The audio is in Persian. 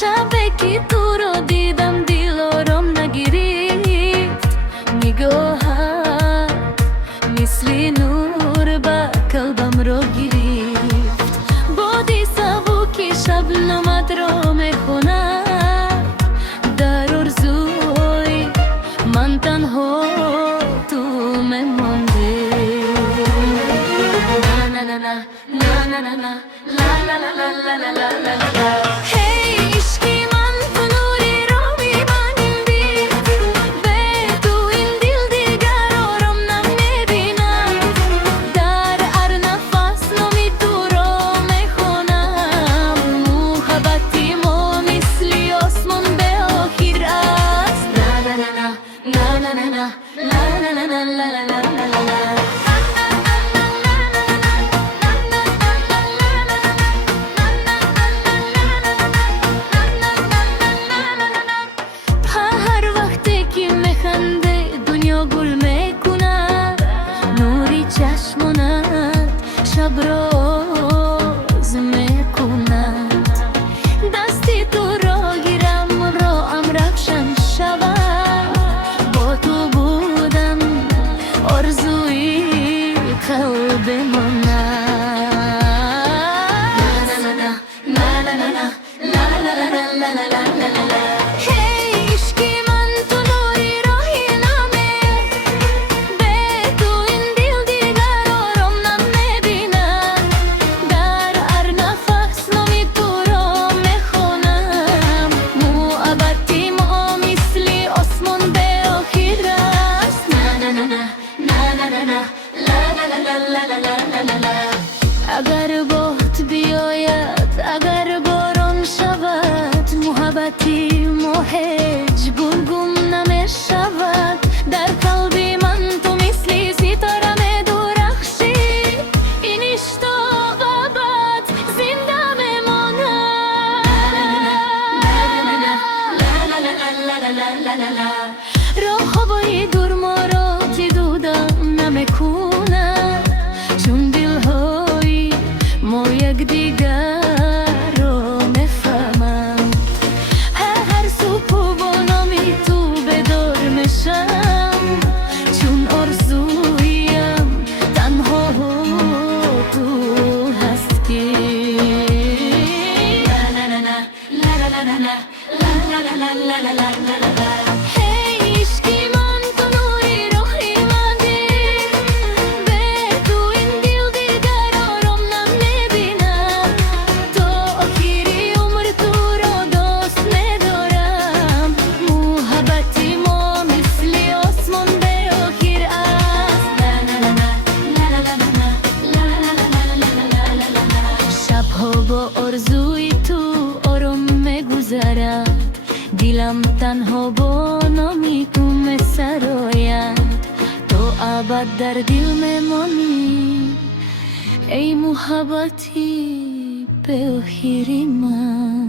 شبکی تو رو دیدم دل آرام نگرفت نگاهت مثل نور به قلبم را گرفت بادی سبکی شبنمت را میخوند در آرزوی من تنها تو میمانده نا نا نا نا نا نا نا لا لا لا لا لا لا لا لا. شبراز میکند دستی تو را گیرم را ام رخشن شود با تو بودن آرزوی قلب من اگر باد بیاید اگر باران شود محبتی موهج گم نمیشود در قلبی من تو مثل ستاره میدرخشی این عشق تا ابد زنده میماند راه هوای دور ما را دیدن نمیکند چون دلهای ما یکدیگر را میفهمند هر صبح با نامی تو بیدار میشم چون آرزویم تنها تو هستی لا لا لا لا لا لا لا لا لا لا لا. با آرزوی تو آرام میگذرد دلم تنها با نامی تو میسراید تو ابد در دل میمانی ای محبتی به آخر من.